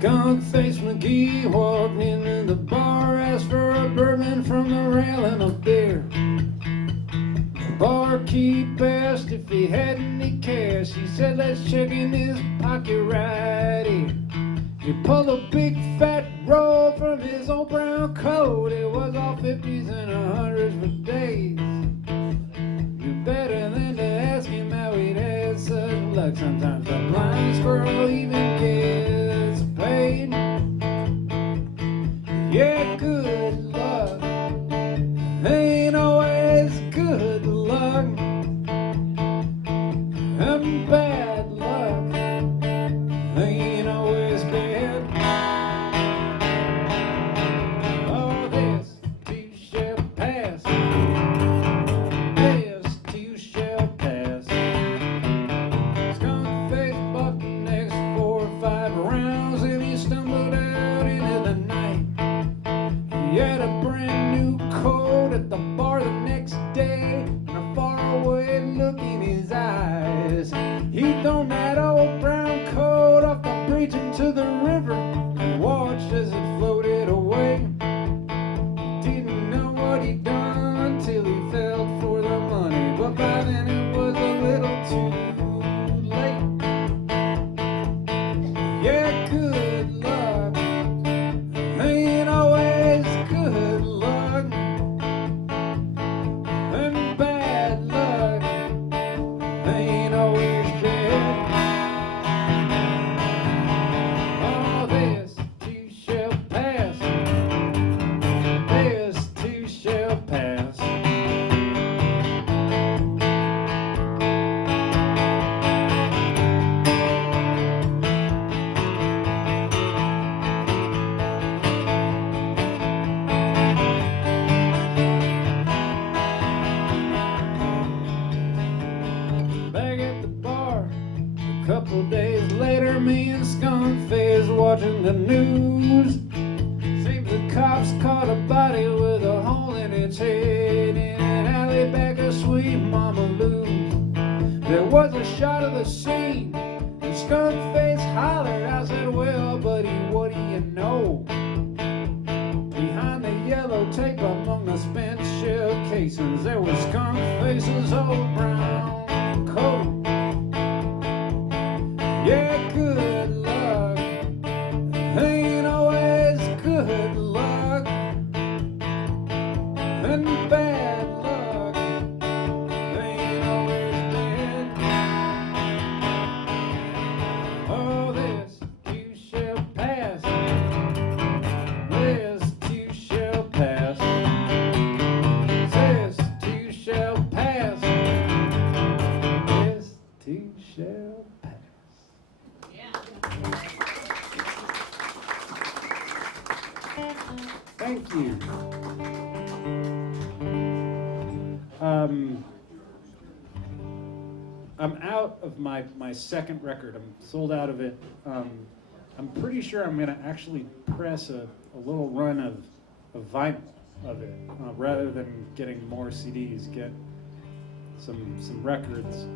Skunk-faced McGee walked into the bar, asked for a bourbon from the railing up there. The barkeep asked if he had any cash. He said, let's check in his pocket right here. He pulled a big fat roll from his old brown coat. It was all 50s and 100s for days. You're better than to ask him how he'd had such luck. Sometimes a blind squirrel even gets paid. Yeah, good luck ain't always good luck. And bad luck ain't always bad. Oh, this too shall pass. This too shall pass. Skunk-faced bought the next 4 or 5 rounds, and he stumbled out into the night. He had a brand new coat at the bar the next day, and a faraway look in his eyes. He'd thrown that old brown coat off the bridge into the river and watched as it floated away. He didn't know what he'd done till he felt for the money, but by then it was a little too late. Yeah, good luck ain't always good luck. And bad luck ain't always bad. Oh, this too shall pass. This too shall pass. Back at the bar, a couple days later, me and Skunk-faced watching the news. Seems the cops caught a body with a hole in its head in an alley back of Sweet Mama Lou's. There was a shot of the scene, and Skunk-faced hollered. I said, well, buddy, what do you know? Behind the yellow tape among the spent shell casings, there was Skunk-face's old brown coat. Yeah, good luck ain't always good luck. And bad luck ain't always bad. Oh, this too shall pass. This too shall pass. This too shall pass. This too shall pass. Thank you. I'm out of my second record. I'm sold out of it. I'm pretty sure I'm going to actually press a little run of vinyl of it rather than getting more CDs. Get some records,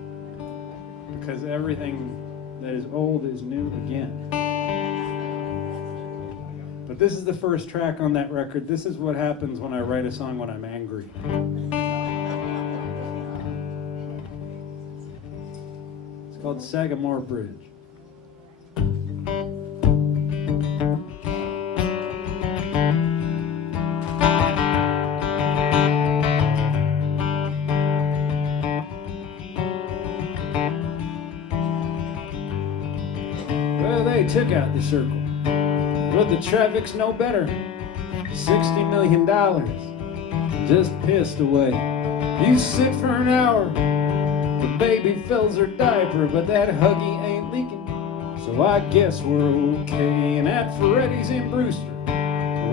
because everything that is old is new again. But this is the first track on that record. This is what happens when I write a song when I'm angry. It's called Sagamore Bridge. Well, they took out the circle, but the traffic's no better. $60 million just pissed away. You sit for an hour, the baby fills her diaper, but that Huggy ain't leaking, so I guess we're okay. And at Ferretti's in Brewster,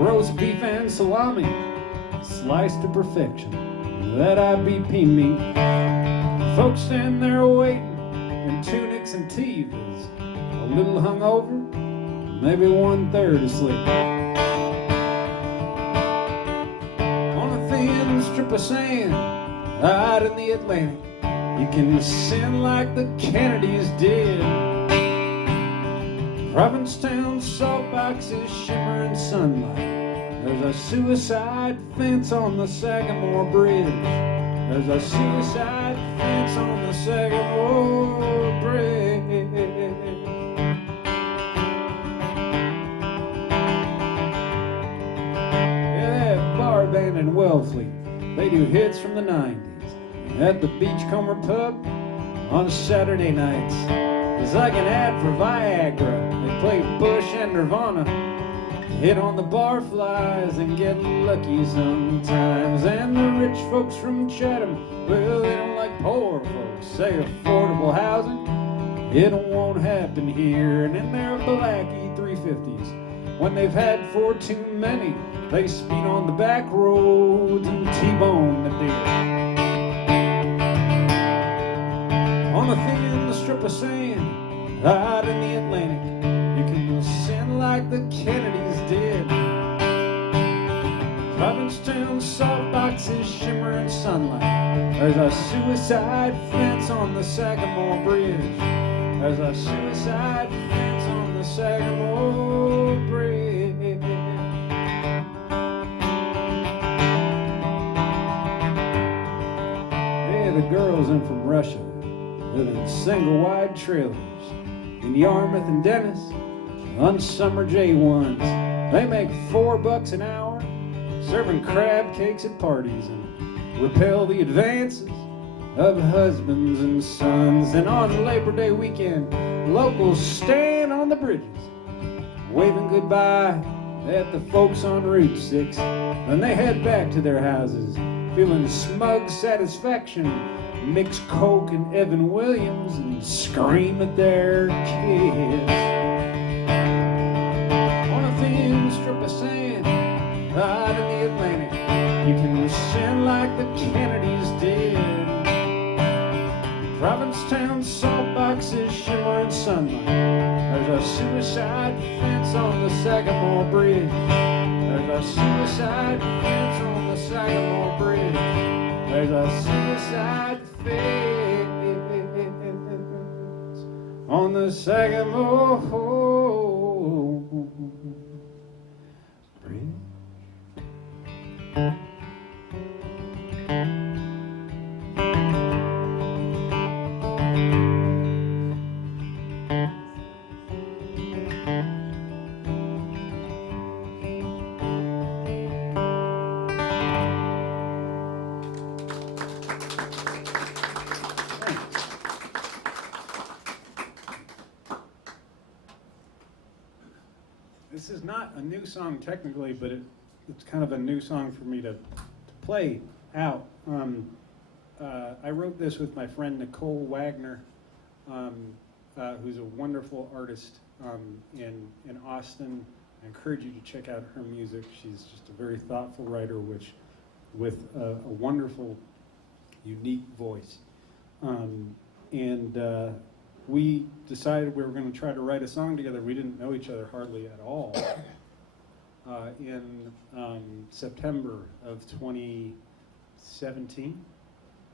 roast beef and salami, sliced to perfection, that IBP meat. Folks stand there waiting in tunics and teethers, a little hungover, maybe 1/3 asleep. On a thin strip of sand out in the Atlantic, you can sin like the Kennedys did. Provincetown salt boxes shimmer in sunlight. There's a suicide fence on the Sagamore Bridge. There's a suicide fence on the Sagamore Bridge. Yeah, that bar band in Wellfleet, they do hits from the 90s. At the Beachcomber Pub on Saturday nights, it's like an ad for Viagra. They play Bush and Nirvana, hit on the barflies and get lucky sometimes. And the rich folks from Chatham, well, they don't like poor folks. Say affordable housing, it won't happen here. And in their black E350s, when they've had 4 too many, they speed on the back roads and T-bone the deer. On a thin strip of sand out in the Atlantic, you can sin like the Kennedys did. Provincetown salt boxes shimmer in sunlight. There's a suicide fence on the Sagamore Bridge. There's a suicide fence on the Sagamore Bridge. Hey, the girls in from Russia live in single wide trailers in Yarmouth and Dennis on summer J1s. They make $4 an hour serving crab cakes at parties and repel the advances of husbands and sons. And on Labor Day weekend, locals stand on the bridges waving goodbye at the folks on Route 6. Then they head back to their houses feeling smug satisfaction, mix Coke and Evan Williams and scream at their kids. On a thin strip of sand out in the Atlantic, you can sin like the Kennedys did. Provincetown salt boxes shimmer in sunlight. There's a suicide fence on the Sagamore Bridge. There's a suicide fence on the Sagamore Bridge. There's a suicide fence on the Sagamore Bridge. This is not a new song technically, but it's kind of a new song for me to play out. I wrote this with my friend Nicole Wagner, who's a wonderful artist in Austin. I encourage you to check out her music. She's just a very thoughtful writer, with a wonderful, unique voice. We decided we were going to try to write a song together. We didn't know each other hardly at all. In September of 2017,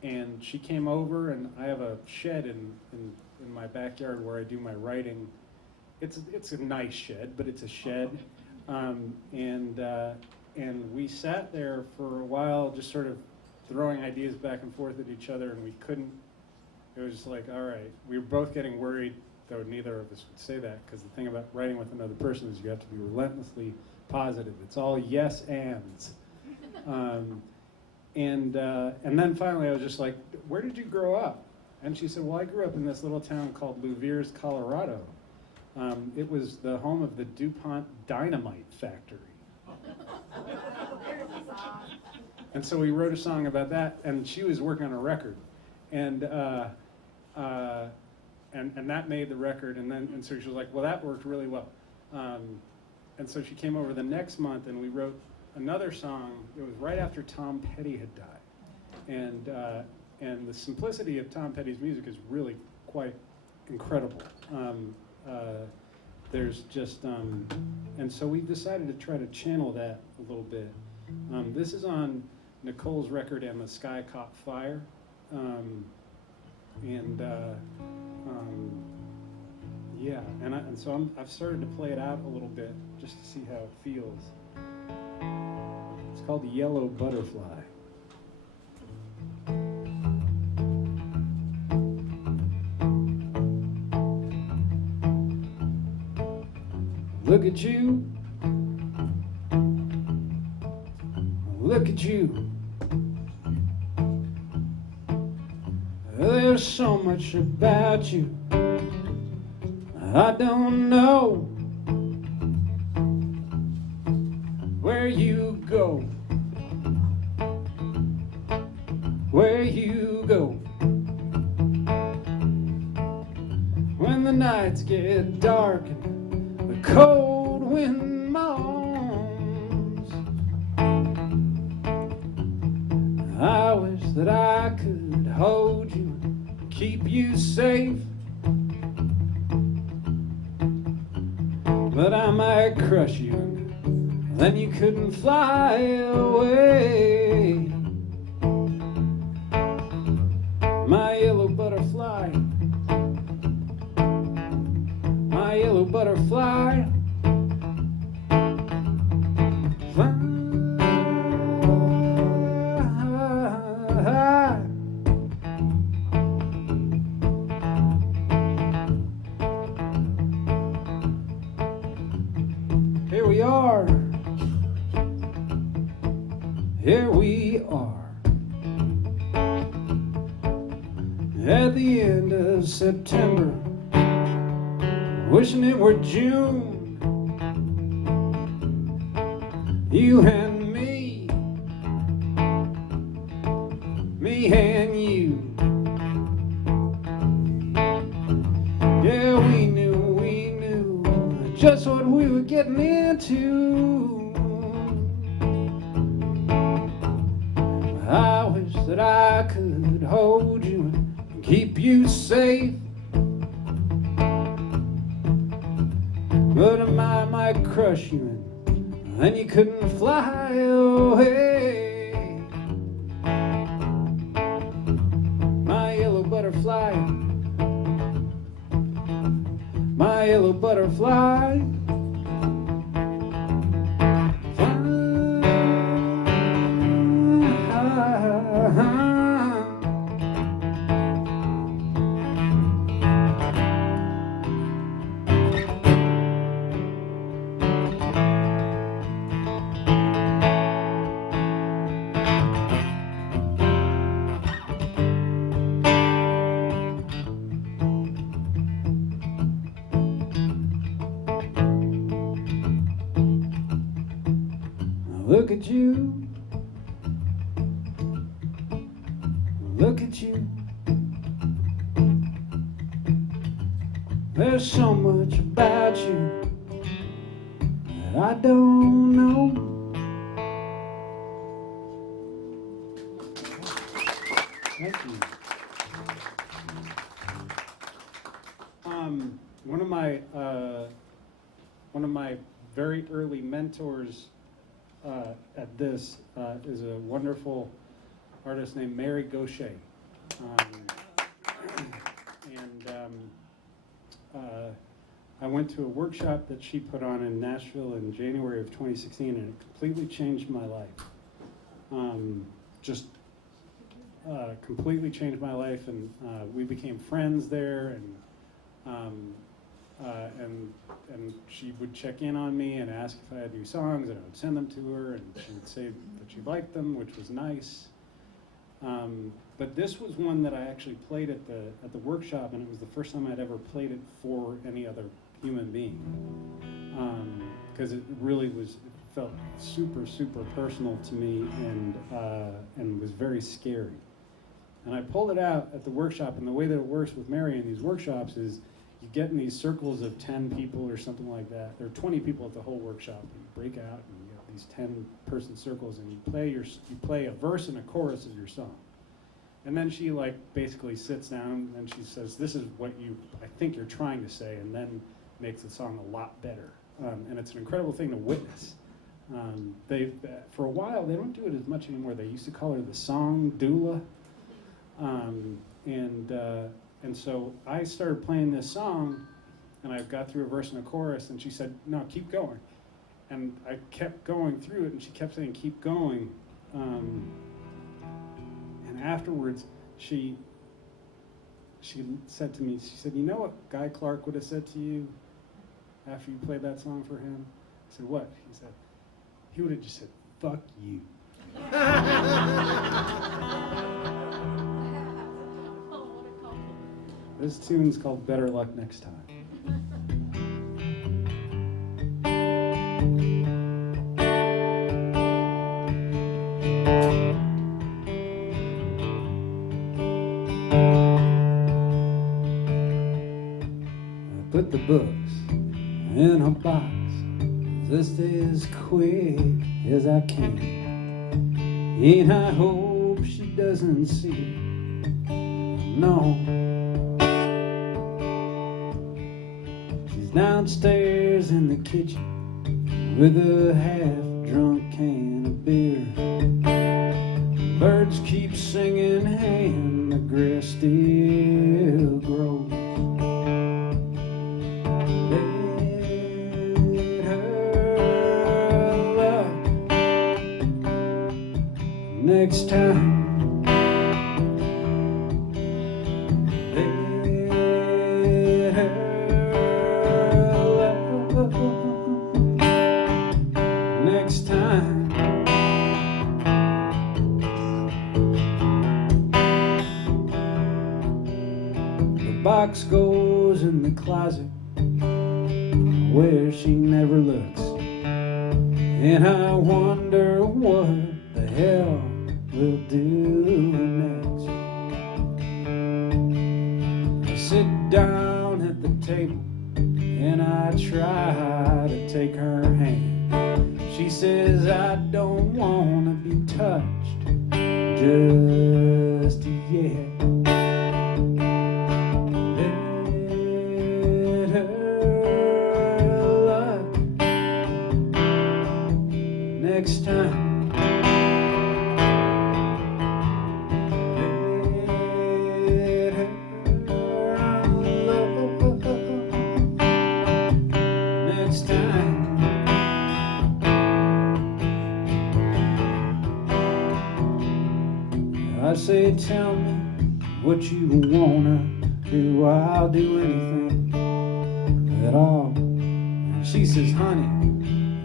and she came over, and I have a shed in my backyard where I do my writing. It's a nice shed, but it's a shed, and we sat there for a while, just sort of throwing ideas back and forth at each other, and we couldn't. It was just like, all right, we were both getting worried, though neither of us would say that, because the thing about writing with another person is you have to be relentlessly positive. It's all yes ands. And then finally I was just like, where did you grow up? And she said, well, I grew up in this little town called Louviers, Colorado. It was the home of the DuPont dynamite factory. And so we wrote a song about that, and she was working on a record. And that made the record, and so she was like, well, that worked really well. And so she came over the next month, and we wrote another song. It was right after Tom Petty had died. And the simplicity of Tom Petty's music is really quite incredible. There's just, and so we decided to try to channel that a little bit. This is on Nicole's record, And the Sky Caught Fire. Yeah, and so I've started to play it out a little bit just to see how it feels. It's called the Yellow Butterfly. Look at you. Look at you. There's so much about you I don't know where you go, where you go. When the nights get dark and the cold wind moans, I wish that I could hold you and keep you safe. But I might crush you, and then you couldn't fly away. My yellow butterfly, my yellow butterfly. Fly. Here we are. Here we are. At the end of September, wishing it were June. You and me and you. Yeah, we knew just what we were getting into. I wish that I could hold you and keep you safe. But I might crush you and then you couldn't fly away. My yellow butterfly, my yellow butterfly. Look at you, look at you. There's so much about you that I don't know. Thank you. One of my very early mentors at this is a wonderful artist named Mary Gaucher. I went to a workshop that she put on in Nashville in January of 2016, and it completely changed my life. Completely changed my life, and we became friends there, and she would check in on me and ask if I had new songs, and I would send them to her, and she would say that she liked them, which was nice. But this was one that I actually played at the workshop, and it was the first time I'd ever played it for any other human being, because it really felt super, super personal to me, and was very scary. And I pulled it out at the workshop, and the way that it works with Mary in these workshops is you get in these circles of 10 people or something like that. There are 20 people at the whole workshop. You break out and you have these 10-person circles, and you play a verse and a chorus of your song. And then she basically sits down and she says, "This is what I think you're trying to say," and then makes the song a lot better. And it's an incredible thing to witness. For a while, they don't do it as much anymore. They used to call her the song doula. And so I started playing this song, and I got through a verse and a chorus, and she said, no, keep going. And I kept going through it, and she kept saying, keep going. And afterwards, she said to me, she said, you know what Guy Clark would have said to you after you played that song for him? I said, what? He said, he would have just said, fuck you. This tune's called Better Luck Next Time. Put the books in a box just as quick as I can, and I hope she doesn't see. No, she's downstairs in the kitchen with a half-drunk can of beer. Birds keep singing and the grass still grows. Next time, let her love. Next time, the box goes in the closet where she never looks, and I wonder what the hell we'll do next. I sit down at the table and I try to take her hand. She says I don't want to be touched just yet. Let her love next time. I say, tell me what you wanna do, I'll do anything at all. She says, honey,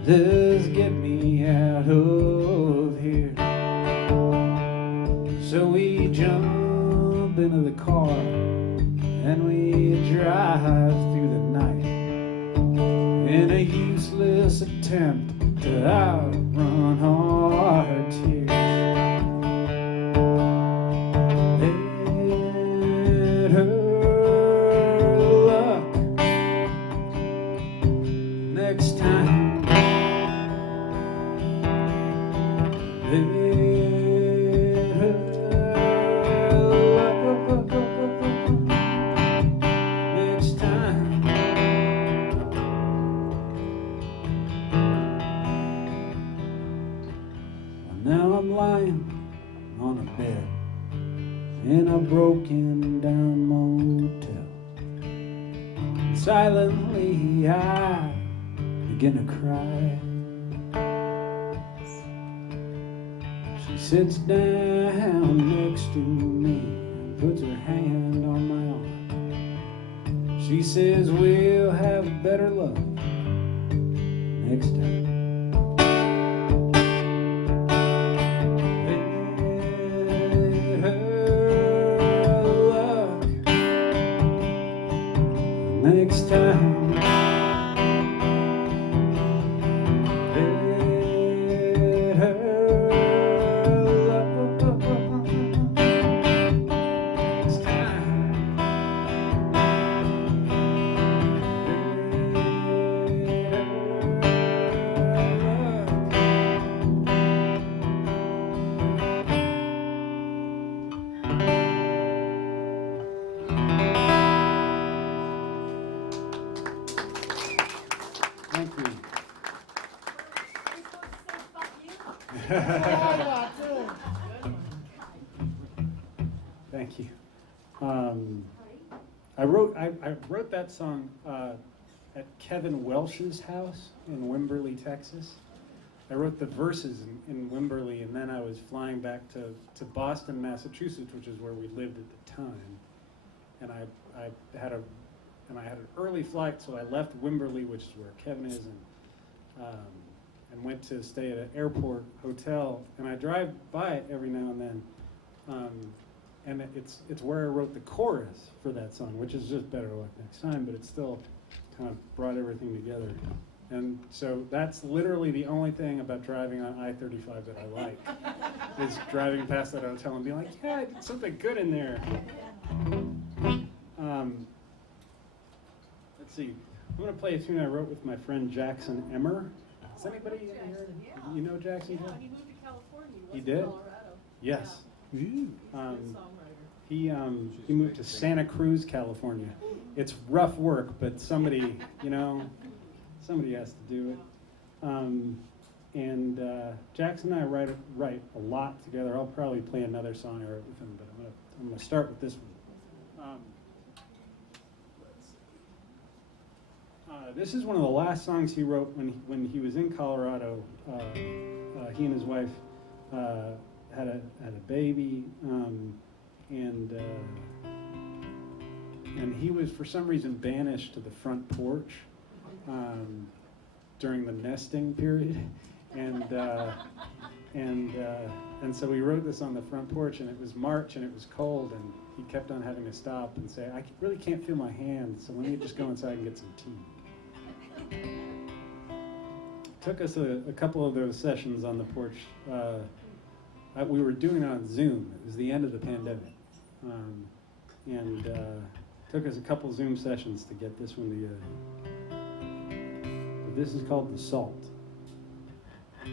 just get me out of here. So we jump into the car and we drive through the night in a useless attempt to outrun our tears. Next time, let her love. Next time, now I'm lying on a bed in a broken down motel. Silently I begin to cry. She sits down next to me and puts her hand on my arm. She says, we'll have better luck next time. Next time, let her love. Next time, thank you. Thank you. I wrote that song at Kevin Welsh's house in Wimberley, Texas. I wrote the verses in Wimberley, and then I was flying back to Boston, Massachusetts, which is where we lived at the time. And I had an early flight, so I left Wimberley, which is where Kevin is, and went to stay at an airport hotel. And I drive by it every now and then, and it's where I wrote the chorus for that song, which is just Better Luck Next Time, but it still kind of brought everything together. And so that's literally the only thing about driving on I-35 that I like, is driving past that hotel and being like, yeah, I did something good in there. Let's see. I'm going to play a tune I wrote with my friend Jackson Emmer. Is anybody in here? You know Jackson? Yeah, he moved to California. He did? Colorado. Yes. Yeah. He's a good songwriter. He moved to Santa Cruz, California. It's rough work, but somebody has to do it. Jackson and I write a lot together. I'll probably play another song I wrote with him, but I'm gonna start with this one. This is one of the last songs he wrote when he was in Colorado. He and his wife had a baby, and he was for some reason banished to the front porch during the nesting period, and so we wrote this on the front porch, and it was March and it was cold, and he kept on having to stop and say, I really can't feel my hands, so let me just go inside and get some tea. Took us a couple of those sessions on the porch. We were doing it on Zoom. It was the end of the pandemic, and took us a couple Zoom sessions to get this one together. This is called The Salt. I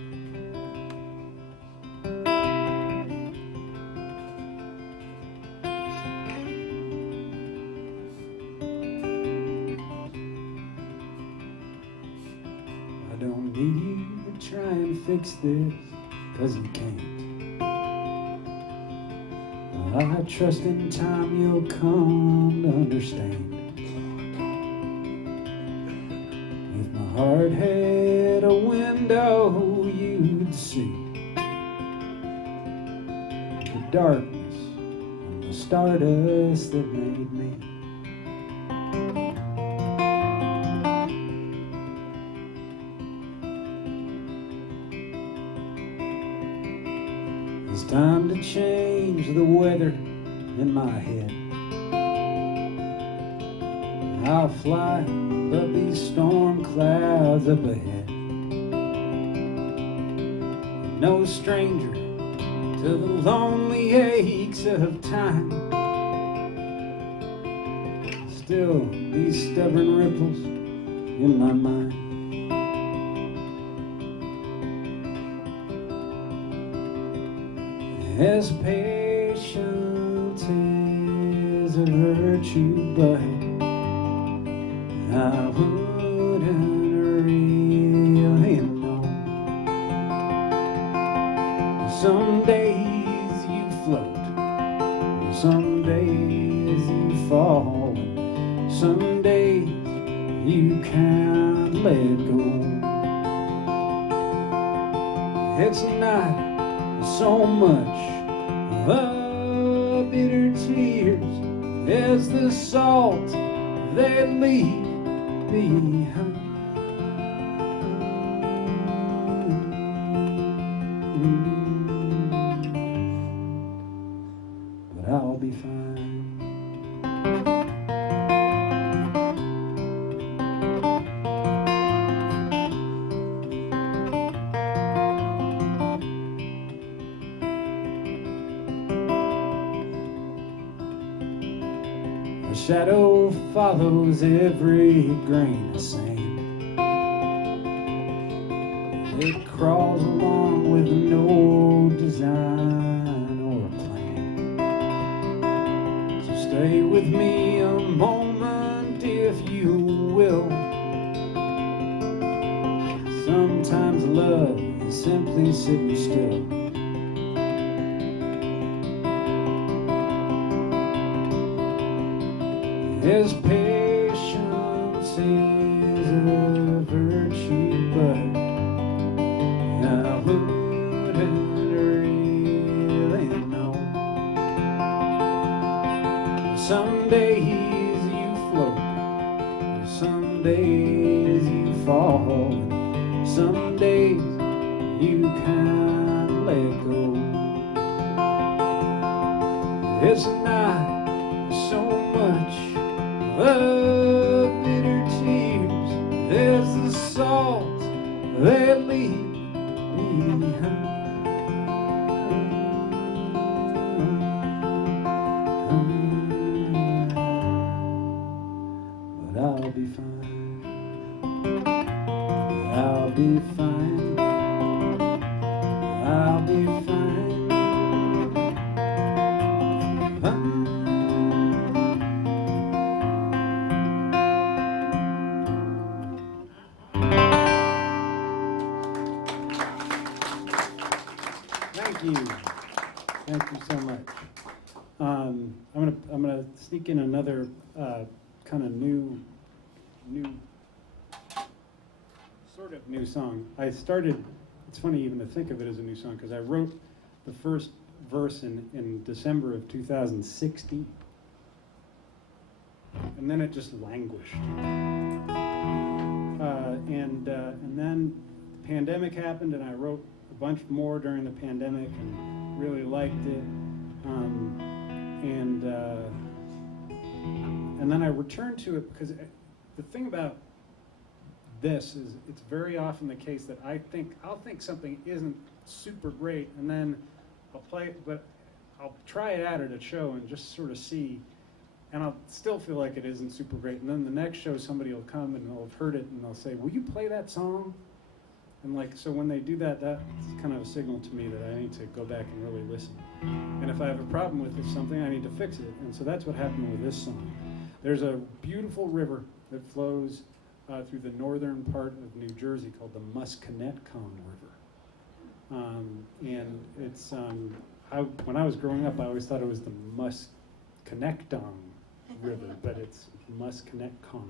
don't need you to try and fix this, 'cause you can't. I trust in time you'll come to understand. If my heart had a window, you'd see the darkness and the stardust that made me. It's time to change the weather in my head. I'll fly above these storm clouds up ahead. No stranger to the lonely aches of time. Still these stubborn ripples in my mind. As patient is a virtue, but I wouldn't really know. Some days you float, some days you fall, some days you can't let go. It's not so much of bitter tears as the salt they leave behind. But I'll be fine. A shadow follows every grain of sand. It crawls along with no design or plan. So stay with me a moment if you will. Sometimes love is simply sitting still. His patience is a virtue, but I wouldn't really know. Some days you float, some days you fall, some days you can't let go. It's not so much the bitter tears, there's the salt that leave behind. But I'll be fine. I'll be fine. I'll be fine. Thank you. Thank you so much. I'm gonna sneak in another kind of new, sort of new song. I started. It's funny even to think of it as a new song because I wrote the first verse in December of 2016, and then it just languished. And then the pandemic happened, and I wrote a bunch more during the pandemic, and really liked it. And then I returned to it because the thing about this is it's very often the case that I'll think something isn't super great, and then I'll play it, but I'll try it out at a show and just sort of see, and I'll still feel like it isn't super great. And then the next show, somebody will come and they'll have heard it and they'll say, "Will you play that song?" And so when they do that, that's kind of a signal to me that I need to go back and really listen. And if I have a problem with something, I need to fix it. And so that's what happened with this song. There's a beautiful river that flows through the northern part of New Jersey called the Musconetcong River. And it's, when I was growing up, I always thought it was the Musconetcong River, but it's Musconetcong.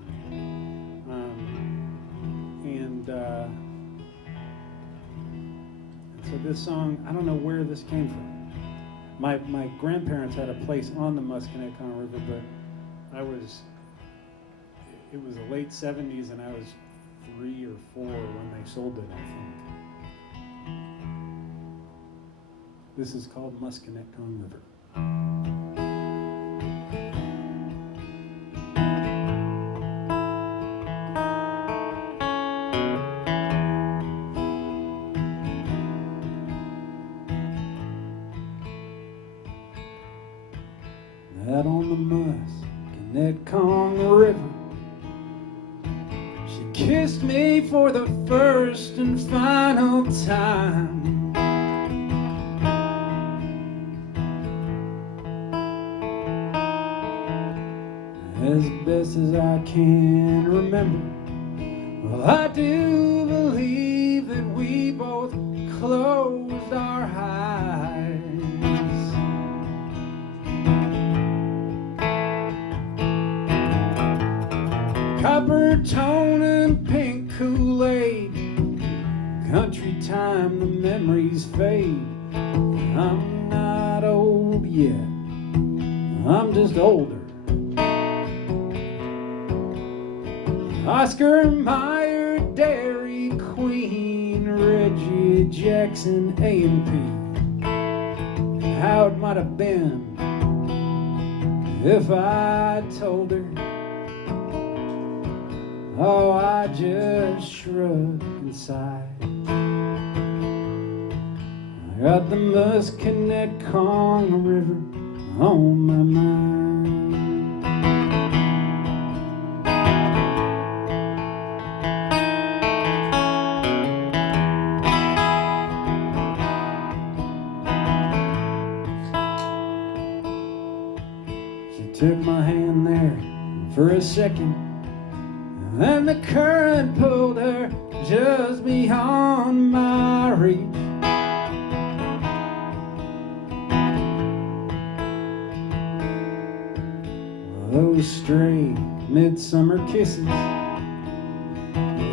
So this song, I don't know where this came from. My grandparents had a place on the Musconetcong River, but it was the late 70s and I was 3 or 4 when they sold it, I think. This is called Musconetcong River. Out on the Musconetcong River, she kissed me for the first and final time. As best as I can remember, well, I do believe that we both closed our eyes. Copper tone and pink Kool-Aid, country time, the memories fade. I'm not old yet, I'm just older. Oscar Mayer, Dairy Queen, Reggie Jackson, A&P. How it might have been if I told her. Oh, I just shrugged and sighed. I got the Musconetcong River on my mind. She took my hand there for a second, and the current pulled her just beyond my reach. those stray midsummer kisses.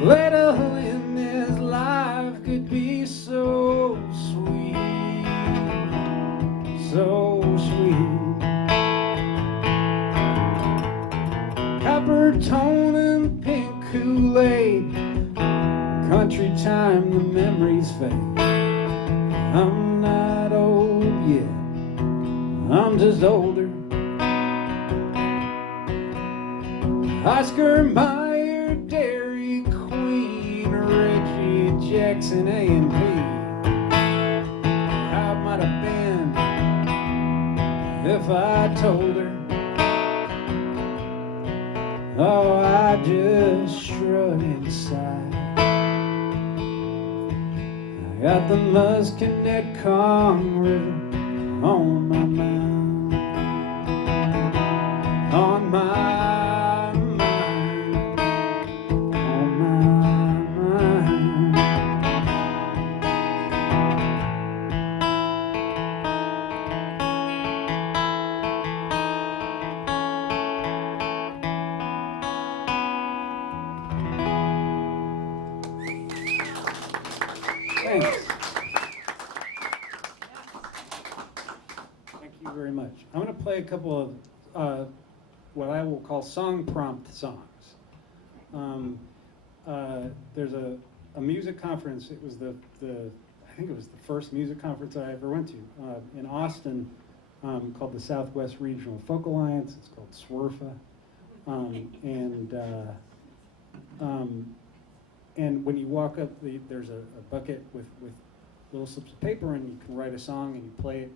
Little in this life could be so sweet, so sweet. Copper tone and pink Kool-Aid, country time, the memories fade. I'm not old yet, I'm just older. Oscar Mayer, Dairy Queen, Reggie Jackson, A&P. How it might have been if I told her. Oh, I just shrug inside. I got the Musconetcong River on my mind, on my mind, on my mind. Thanks. Thank you very much. I'm going to play a couple of what I will call song prompt songs. There's a music conference. It was I think it was the first music conference I ever went to in Austin, called the Southwest Regional Folk Alliance. It's called SWRFA. And when you walk up, there's a bucket with little slips of paper, and you can write a song and you play it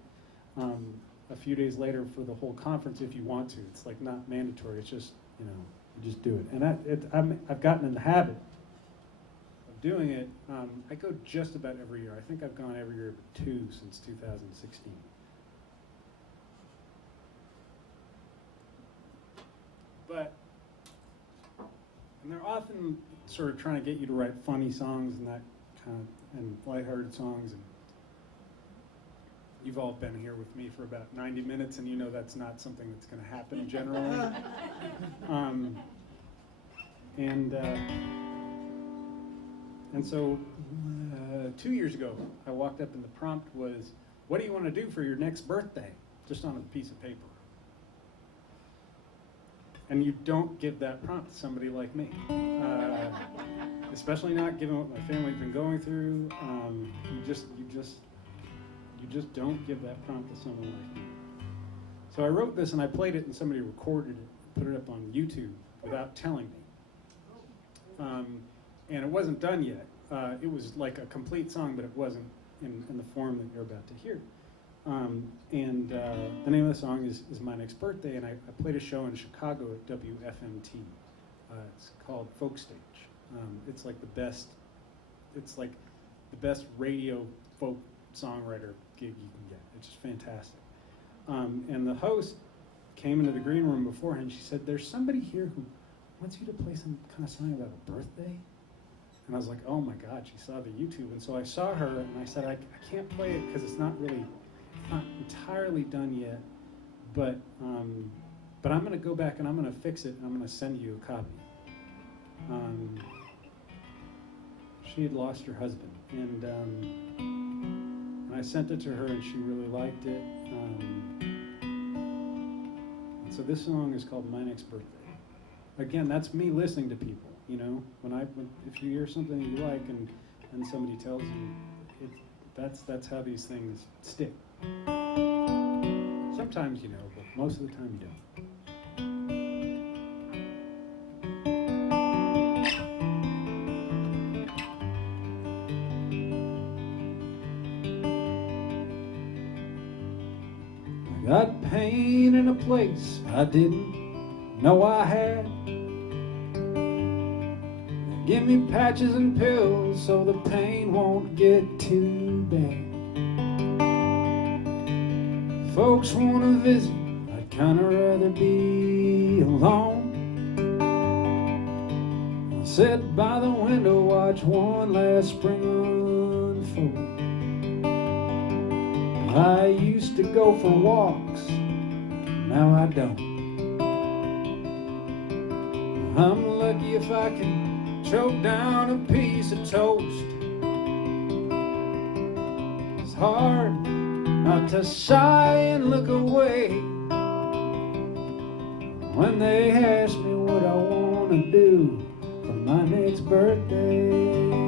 a few days later for the whole conference if you want to. It's like not mandatory. It's just, you just do it. And I've gotten in the habit of doing it. I go just about every year. I think I've gone every year but 2 since 2016. And they're often sort of trying to get you to write funny songs and that kind of, and lighthearted songs. And you've all been here with me for about 90 minutes, and you know that's not something that's going to happen generally. And so 2 years ago, I walked up and the prompt was, what do you want to do for your next birthday? Just on a piece of paper. And you don't give that prompt to somebody like me, especially not given what my family's been going through. You just don't give that prompt to someone like me. So I wrote this and I played it, and somebody recorded it, put it up on YouTube without telling me. And it wasn't done yet. It was like a complete song, but it wasn't in the form that you're about to hear. The name of the song is My Next Birthday, and I played a show in Chicago at WFMT. It's called Folk Stage. It's like the best radio folk songwriter gig you can get. It's just fantastic. And the host came into the green room beforehand. She said, "There's somebody here who wants you to play some kind of song about a birthday." And I was like, oh my God, she saw the YouTube. And so I saw her and I said, I can't play it because it's not entirely done yet, but I'm going to go back and I'm going to fix it and I'm going to send you a copy. She had lost her husband, and I sent it to her and she really liked it. And so this song is called My Next Birthday. Again, that's me listening to people. If you hear something you like and somebody tells you, that's how these things stick. Sometimes you know, but most of the time you don't. I got pain in a place I didn't know I had. Give me patches and pills so the pain won't get too bad. Folks wanna visit, I'd kinda rather be alone. I'll sit by the window, watch one last spring unfold. I used to go for walks, now I don't. I'm lucky if I can choke down a piece of toast. It's hard not to sigh and look away when they ask me what I want to do for my next birthday.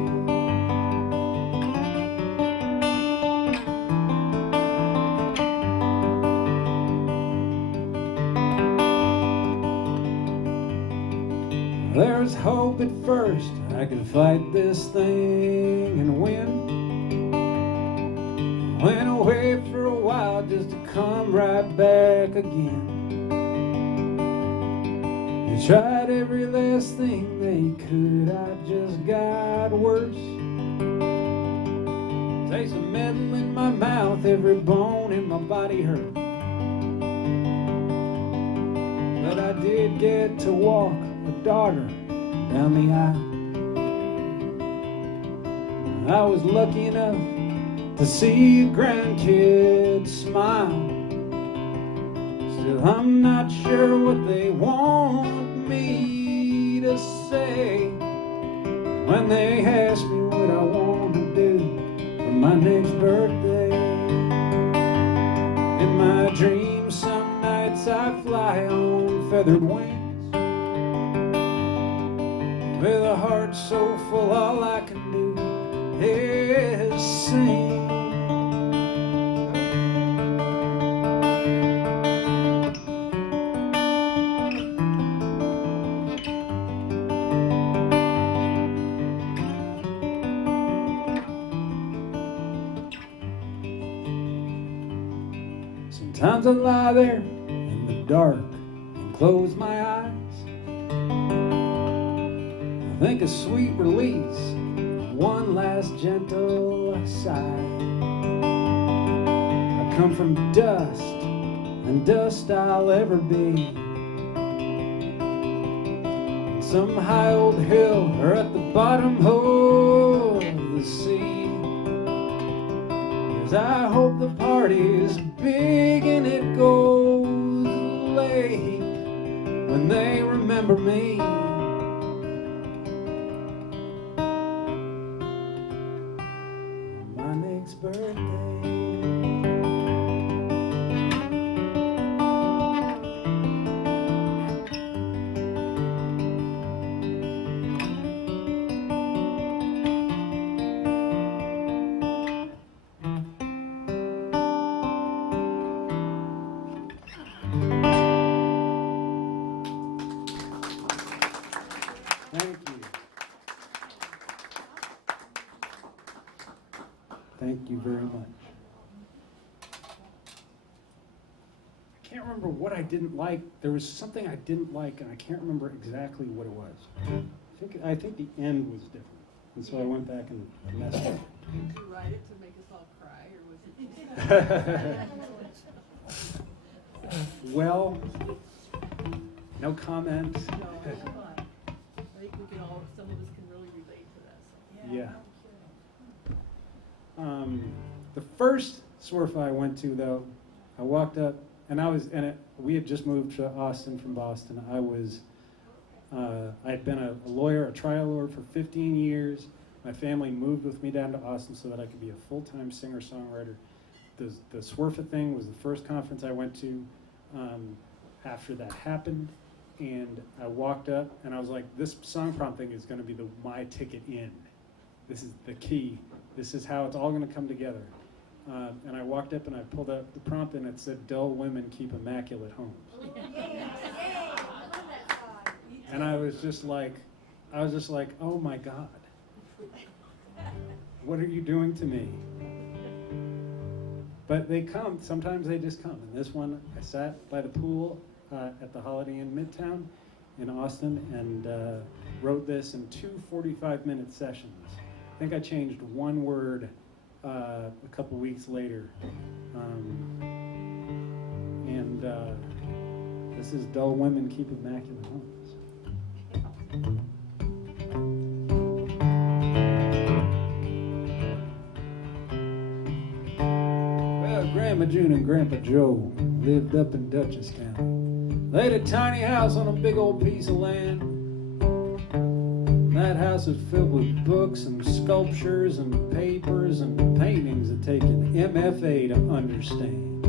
There's hope at first I could fight this thing and win. Went away for a while just to come right back again. They tried every last thing they could, I just got worse. Taste of metal in my mouth, every bone in my body hurt. But I did get to walk a daughter down the aisle. I was lucky enough to see a grandkid smile. Still, I'm not sure what they want me to say when they ask me what I want to do for my next birthday. In my dreams, some nights I fly on feathered wings. With a heart so full, all I can do is sing. Sometimes I lie there in the dark and close my eyes. I think a sweet release, one last gentle sigh. I come from dust, and dust I'll ever be. On some high old hill or at the bottom of the sea. 'Cause I hope the party's big and it goes late when they remember me. My next birthday. Thank you very much. I can't remember what I didn't like. There was something I didn't like, and I can't remember exactly what it was. I think the end was different, and so I went back and messed up. Did you write it to make us all cry, or was it? Well, no comment. No, come on. I think we can all, some of us can really relate to that. So. Yeah. The first Swerve I went to, though, I walked up, and we had just moved to Austin from Boston. I had been a lawyer, a trial lawyer for 15 years. My family moved with me down to Austin so that I could be a full-time singer-songwriter. The Swerve thing was the first conference I went to after that happened, and I walked up, and I was like, this song prompt thing is going to be my ticket in. This is the key. This is how it's all going to come together. And I walked up and I pulled out the prompt, and it said, "Dull women keep immaculate homes." And I was just like, oh my God, what are you doing to me? But they come, sometimes they just come. And this one, I sat by the pool at the Holiday Inn Midtown in Austin and wrote this in 2 45-minute sessions. I think I changed one word a couple weeks later. This is Dull Women Keep Immaculate Homes. Well, Grandma June and Grandpa Joe lived up in Dutchestown. They had a tiny house on a big old piece of land. That house is filled with books and sculptures and papers and paintings that take an MFA to understand.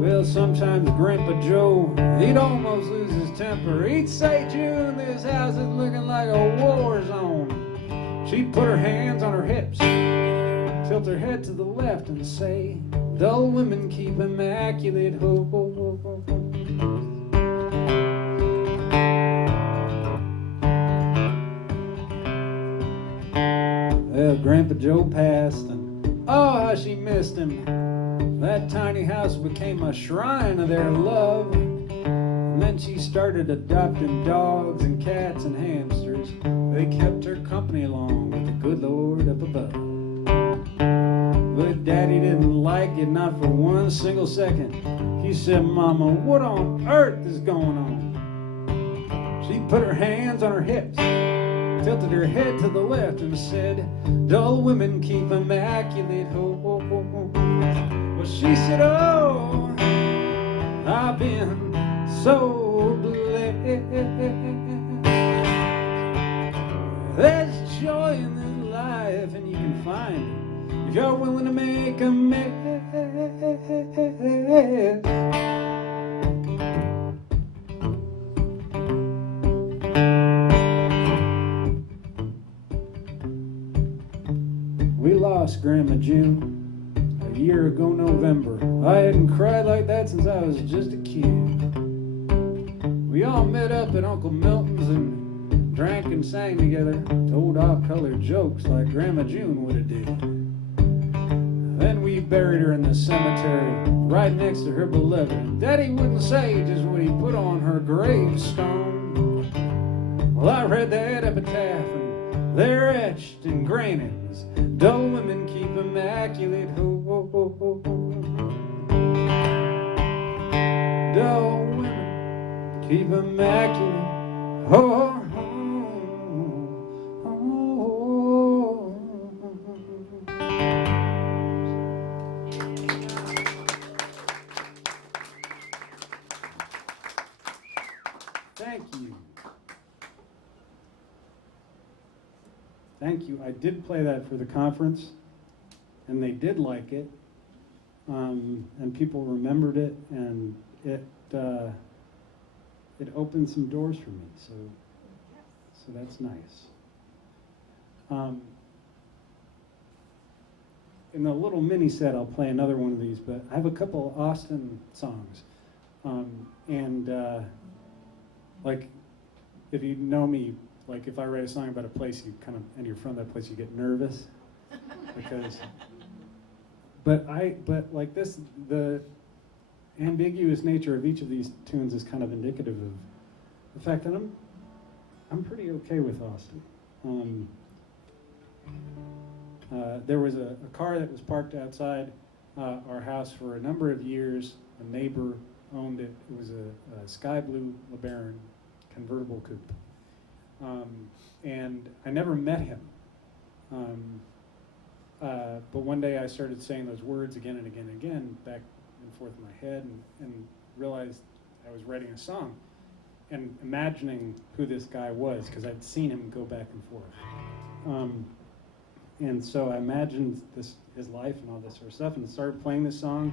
Well, sometimes Grandpa Joe, he'd almost lose his temper. He'd say, June, this house is looking like a war zone. She'd put her hands on her hips, tilt her head to the left and say, dull women keep immaculate hope. Well, Grandpa Joe passed, and oh, how she missed him. That tiny house became a shrine of their love. And then she started adopting dogs and cats and hamsters. They kept her company along with the good Lord up above. But Daddy didn't like it, not for one single second. He said, Mama, what on earth is going on? She put her hands on her hips, tilted her head to the left and said, dull women keep immaculate hope. Well, she said, oh, I've been so blessed. There's joy in this life and you can find it if you're willing to make a mess. We lost Grandma June a year ago November. I hadn't cried like that since I was just a kid. We all met up at Uncle Milton's and drank and sang together, told off-color jokes like Grandma June would have did. Then we buried her in the cemetery right next to her beloved. Daddy wouldn't say just what he put on her gravestone. Well, I read that epitaph and there etched in granite was, dull women keep immaculate hope. Dull women keep immaculate hope. Thank you. Thank you. I did play that for the conference, and they did like it, and people remembered it, and it opened some doors for me. So that's nice. In the little mini set, I'll play another one of these, but I have a couple of Austin songs, like if you know me. Like if I write a song about a place, you kind of, and you're from that place, you get nervous because. But like this, the ambiguous nature of each of these tunes is kind of indicative of the fact that I'm pretty okay with Austin. There was a car that was parked outside our house for a number of years. A neighbor owned it. It was a sky blue LeBaron convertible coupe. And I never met him. But one day I started saying those words again and again and again, back and forth in my head, and realized I was writing a song and imagining who this guy was, because I'd seen him go back and forth. And so I imagined his life and all this sort of stuff, and started playing this song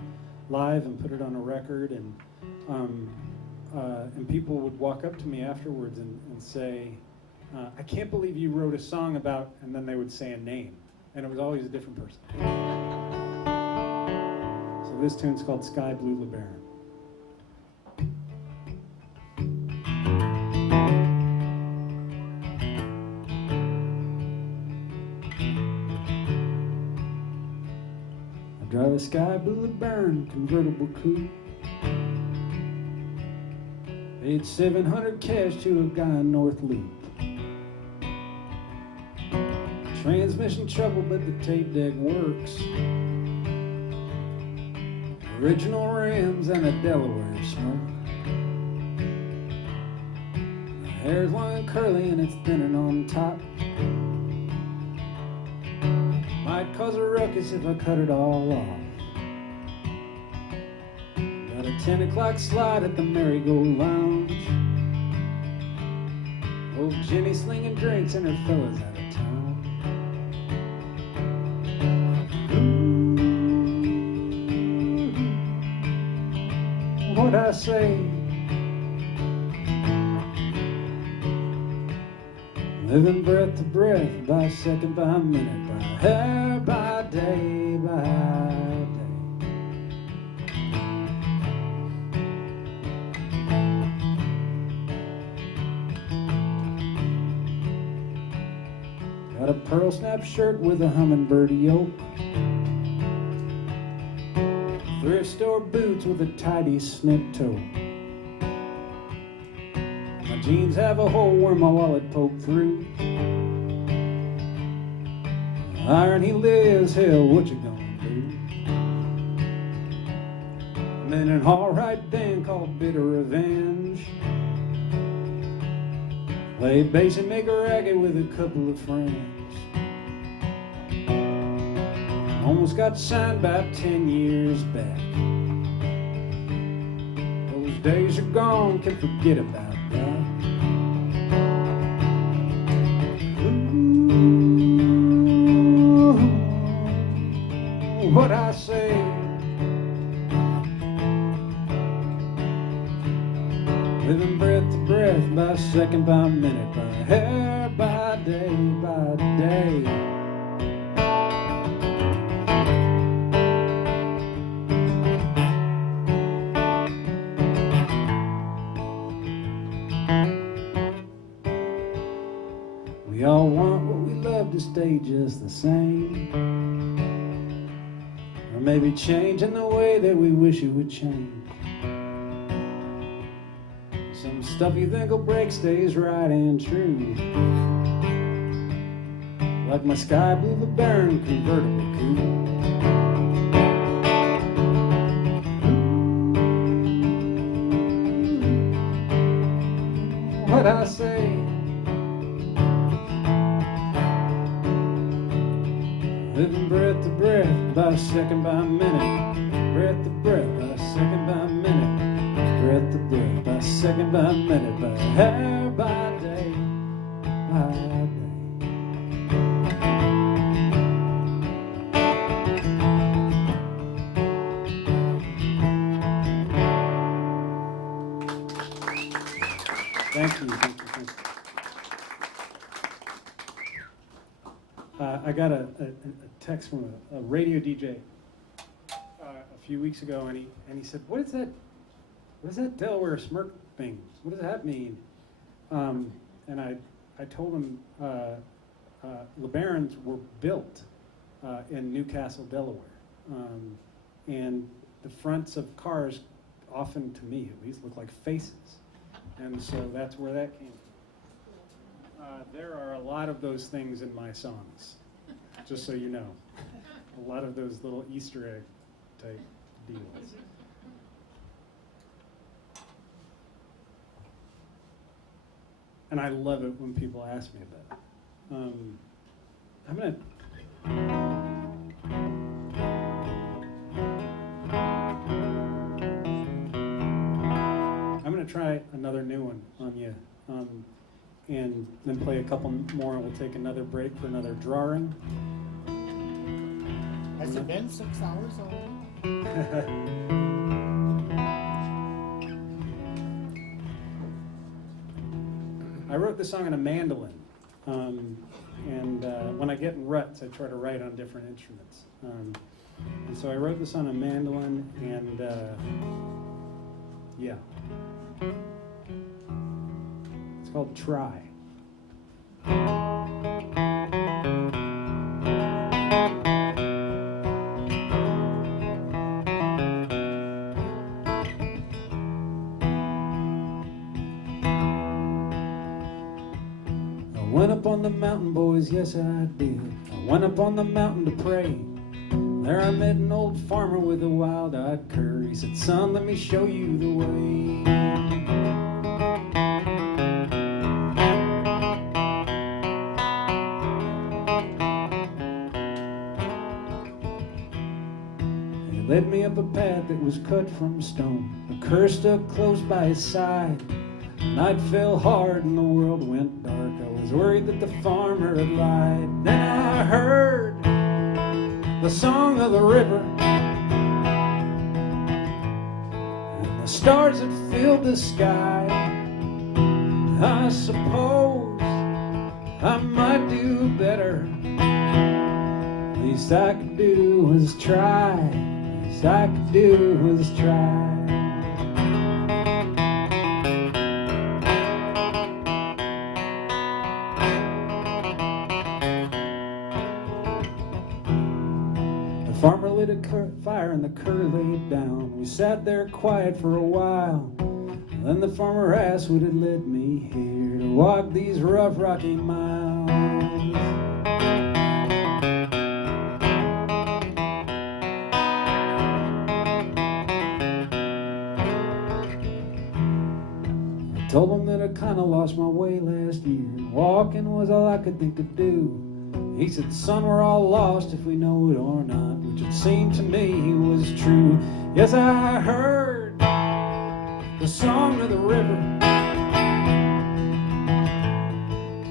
live and put it on a record, and people would walk up to me afterwards and say, I can't believe you wrote a song about, and then they would say a name, and it was always a different person. So this tune's called Sky Blue LeBaron. I drive a Sky Blue LeBaron convertible coupe. Paid $700 cash to a guy in North Loop. Transmission trouble, but the tape deck works. Original rims and a Delaware smoke. My hair's long and curly and it's thinning on top. Might cause a ruckus if I cut it all off. Got a 10 o'clock slide at the Marigold Lounge. Old Jenny slinging drinks and her fellas out of town. Ooh, what'd I say? Living breath to breath, by second, by minute, by hour, by day, by day. Got a pearl snap shirt with a hummingbird yoke, thrift store boots with a tidy snip toe. My jeans have a hole where my wallet poked through. Iron he lives, hell, what you gonna do? I'm in an alright band called Bitter Revenge. Play bass and make a racket with a couple of friends. Almost got signed about 10 years back. Those days are gone, can forget about that. Ooh, what I say? Living breath to breath, by second, by minute, by hair, by day, by day. We all want what we love to stay just the same, or maybe change in the way that we wish it would change. Some stuff you think will break stays right and true, like my sky blue Byron convertible coupe. What'd I say? Living breath to breath, by second, by minute, breath to breath, by second, by minute, breath to breath, by second, by minute, by hour, by day, by day. Thank you, thank you, thank you. I got a text from a radio DJ a few weeks ago, and he said, "What is that Delaware smirk thing? What does that mean?" And I told him LeBarons were built in Newcastle, Delaware, and the fronts of cars often, to me at least, look like faces, and so that's where that came from. There are a lot of those things in my songs, just so you know. A lot of those little Easter egg type deals. And I love it when people ask me about it. I'm gonna try another new one on you, and then play a couple more, and we'll take another break for another drawing. Has it been 6 hours already? I wrote this song on a mandolin, and when I get in ruts, I try to write on different instruments. And so I wrote this on a mandolin, and yeah. It's called Try. I went up on the mountain, boys, yes I did. I went up on the mountain to pray. There I met an old farmer with a wild-eyed cur. He said, "Son, let me show you the way." He led me up a path that was cut from stone. The cur stuck close by his side. Night fell hard and the world went dark. I was worried that the farmer had lied. Then I heard the song of the river, and the stars that filled the sky. I suppose I might do better. Least I could do was try. Least I could do was try. The farmer lit a fire and the cur laid down. We sat there quiet for a while. Then the farmer asked what had led me here to walk these rough, rocky miles. I told him that I kinda lost my way last year. Walking was all I could think to do. He said, son, we're all lost if we know it or not, which it seemed to me was true. Yes, I heard the song of the river,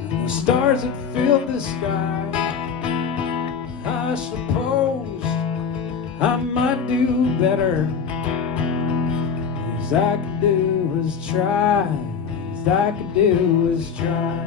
and the stars that filled the sky. I suppose I might do better. Least I could do was try. Least I could do was try.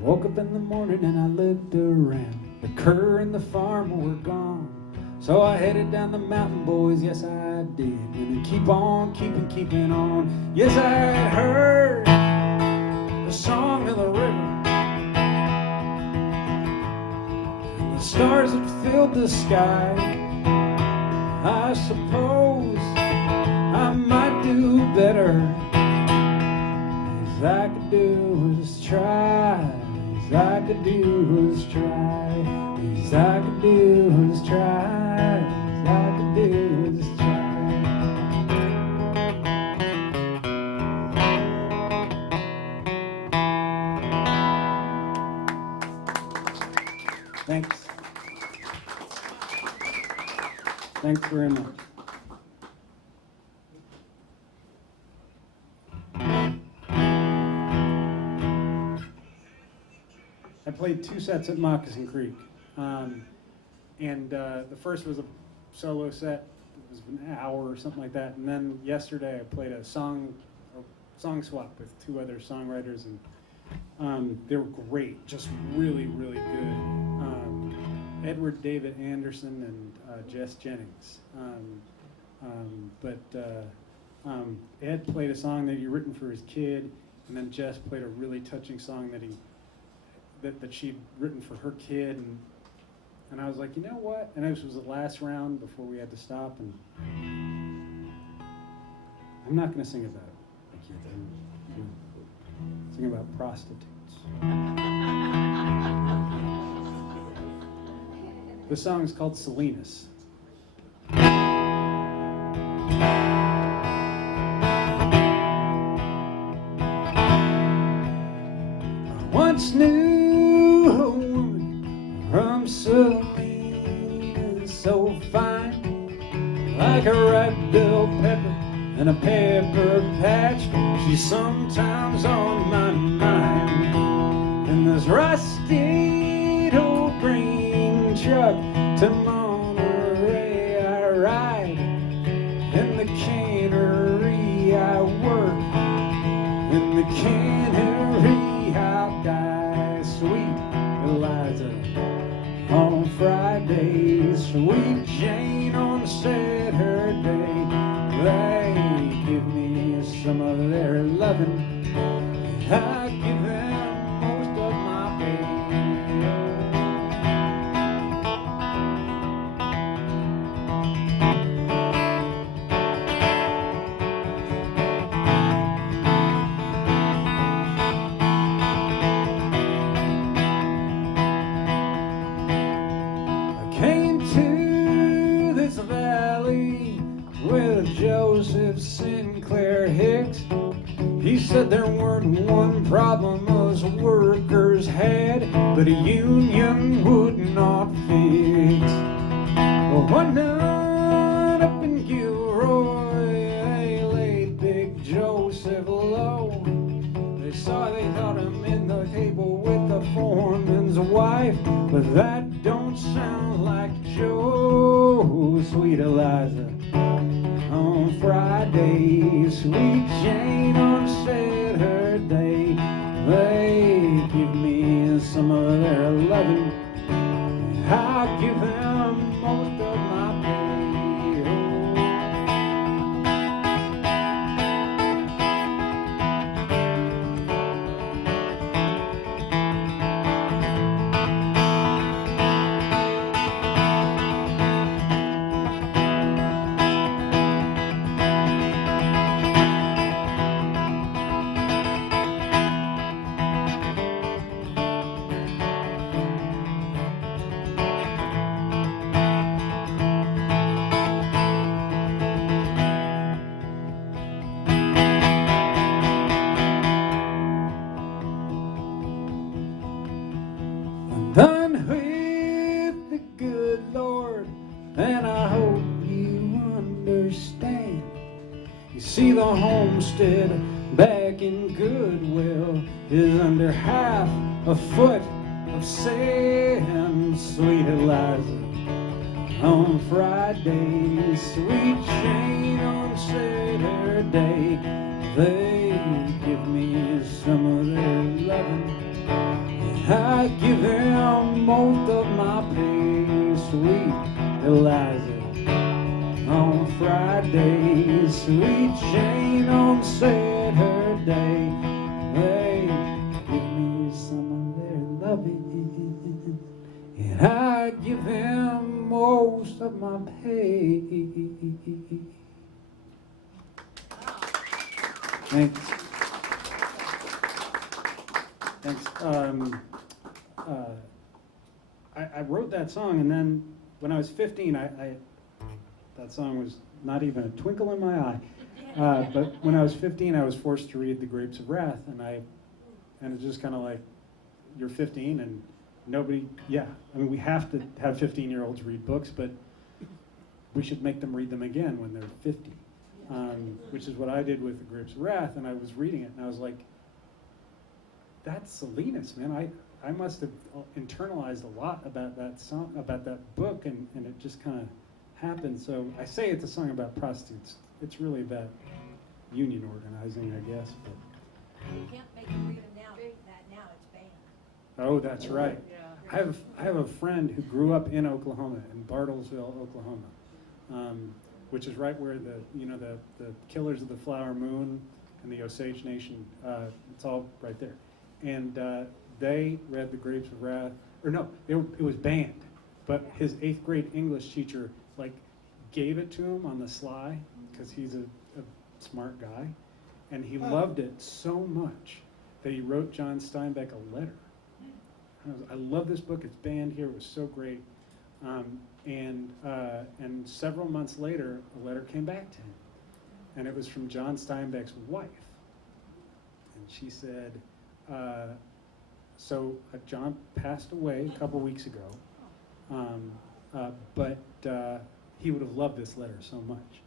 Woke up in the morning and I looked around. The cur and the farmer were gone. So I headed down the mountain, boys, yes I did. And then keep on keeping on. Yes, I had heard the song of the river, and the stars that filled the sky. I suppose I might do better. Least I could do was try. Least I could do was try. Least I could do was try. Least I could do was try. Thanks. Thanks very much. I played 2 sets at Moccasin Creek, and the first was a solo set. It was an hour or something like that, and then yesterday I played a song swap with 2 other songwriters, and they were great, just really, really good. Edward David Anderson and Jess Jennings. Ed played a song that he'd written for his kid, and then Jess played a really touching song that she'd written for her kid, and I was like, you know what? And this was the last round before we had to stop, and I'm not going to sing about it. Like you did. Sing about prostitutes. This song is called Salinas. I once knew a woman from Salinas, so fine, like a ripe bell pepper and a pepper patch. She's sometimes on my mind. In this rusted old green truck to Monterey I ride. In the cannery I work. In the cannery I'll die. Sweet Eliza on Fridays, sweet Jane on Saturday. They give me some of their loving, I give them most of my pay. I Joseph Sinclair Hicks. He said there weren't one problem us workers had, but a union would not fix. One night up in Gilroy, they laid Big Joseph low. They thought him in the table with the foreman's wife, but that don't sound like Joe. Sweet Eliza on Friday, sweet Jane on Saturday. They give me some of their loving, I give them most of my pay. Done with the good Lord, and I hope you understand. You see, the homestead back in Goodwill is under half a foot of sand. Sweet Eliza on Friday, sweet Jane on Saturday. They give me some of their loving, I give them most of my pay. Sweet Eliza on Friday, sweet Jane on Saturday. They give me some of their loving, and I give them most of my pay. Thanks. Thanks. I wrote that song, and then when I was 15, that song was not even a twinkle in my eye. But when I was 15, I was forced to read The Grapes of Wrath, and it's just kind of like, you're 15 and nobody, I mean, we have to have 15-year-olds read books, but we should make them read them again when they're 50, which is what I did with The Grapes of Wrath, and I was reading it, and I was like, that's Salinas, man. I must have internalized a lot about that song, about that book, and it just kind of happened. So I say it's a song about prostitutes. It's really about union organizing, I guess. But you can't make them read them now. Now it's banned. oh, that's right. Yeah. I have a friend who grew up in Oklahoma, in Bartlesville, Oklahoma, which is right where the Killers of the Flower Moon and the Osage Nation. It's all right there. And they read The Grapes of Wrath, or no, it was banned, but his 8th grade English teacher gave it to him on the sly, because he's a smart guy, and he loved it so much that he wrote John Steinbeck a letter. I love this book, it's banned here, it was so great. And several months later, a letter came back to him, and it was from John Steinbeck's wife. And she said, so John passed away a couple weeks ago, but he would have loved this letter so much.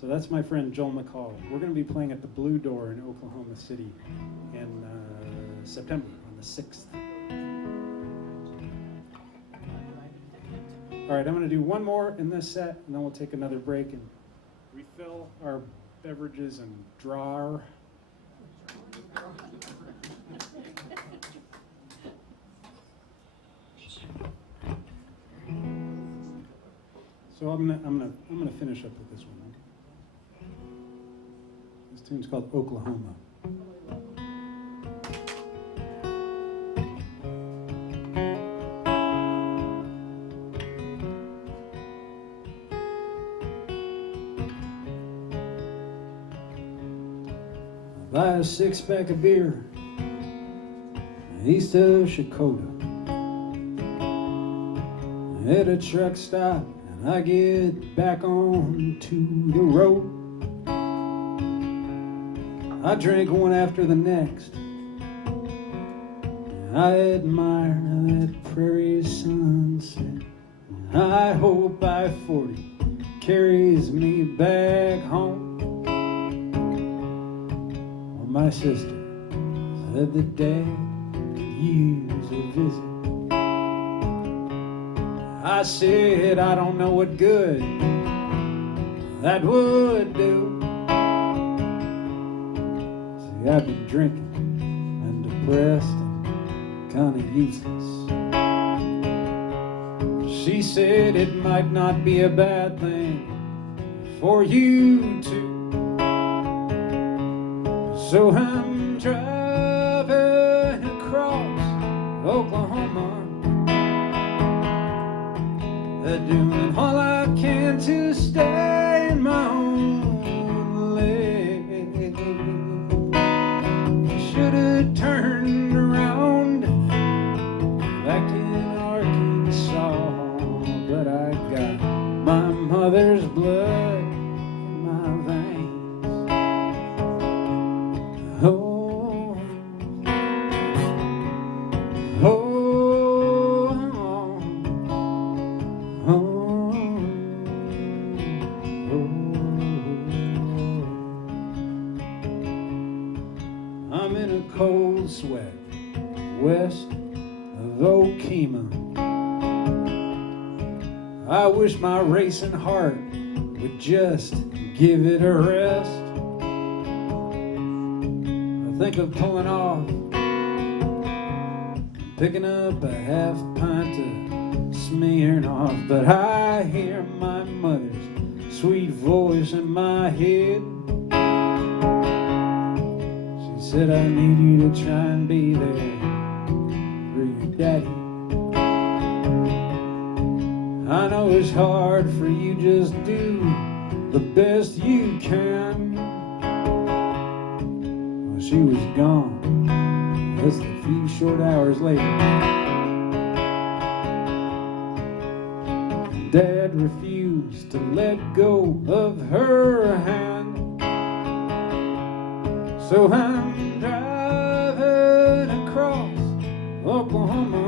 So that's my friend Joel McCall. We're going to be playing at the Blue Door in Oklahoma City in September on the 6th. All right, I'm going to do one more in this set, and then we'll take another break and refill our beverages and draw. So I'm gonna finish up with this one. This tune's called Oklahoma. Buy a 6-pack of beer east of Shakota. At a truck stop and I get back onto the road. I drink one after the next. I admire that prairie sunset. I hope I-40 carries me back home. Well, my sister said that Dad could use a visit. I said I don't know what good that would do. See, I've been drinking and depressed and kind of useless. She said it might not be a bad thing for you to. So I'm driving across Oklahoma, doing all I can to stay in my own lane. I should have turned around back in Arkansas, but I got my mother's blood in my veins. Oh, oh, I'm in a cold sweat west of Okema. I wish my racing heart would just give it a rest. I think of pulling off, picking up a half pint of Smirnoff, but I hear my mother's sweet voice in my head. She said I need you to try and be there for your daddy. I know it's hard for you, just do the best you can. Well, she was gone just a few short hours later. Dad refused to let go of her hand. So I'm driving across Oklahoma,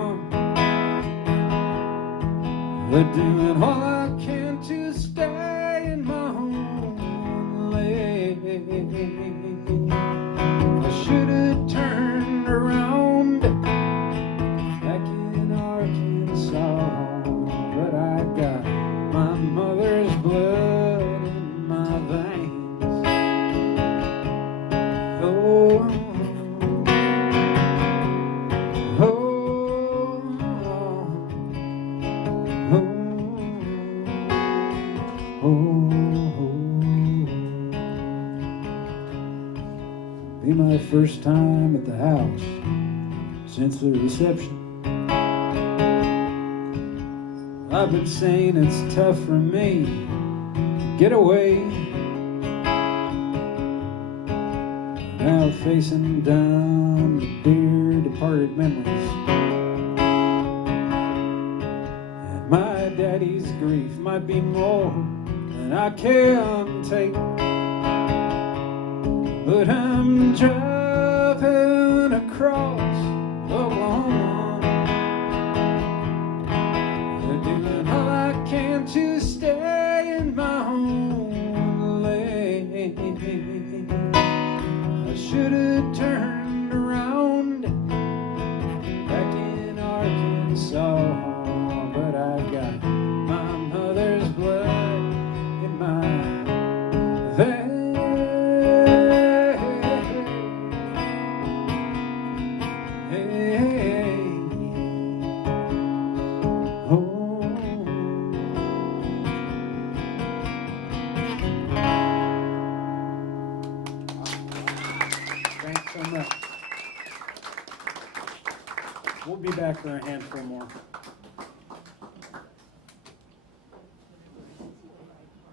doing all I can to stay in my own lane. I should have turned around back in Arkansas, but I got my mother's blood in my veins. Oh, oh, be my first time at the house since the reception. I've been saying it's tough for me to get away. Now facing down the dear departed memories, and my daddy's grief might be more than I can take. But I'm driving across Oklahoma, doing all I can to stay in my own lane. I should have turned around back in Arkansas, but I got my mother's blood in my veins. Thanks so much. We'll be back for a handful more.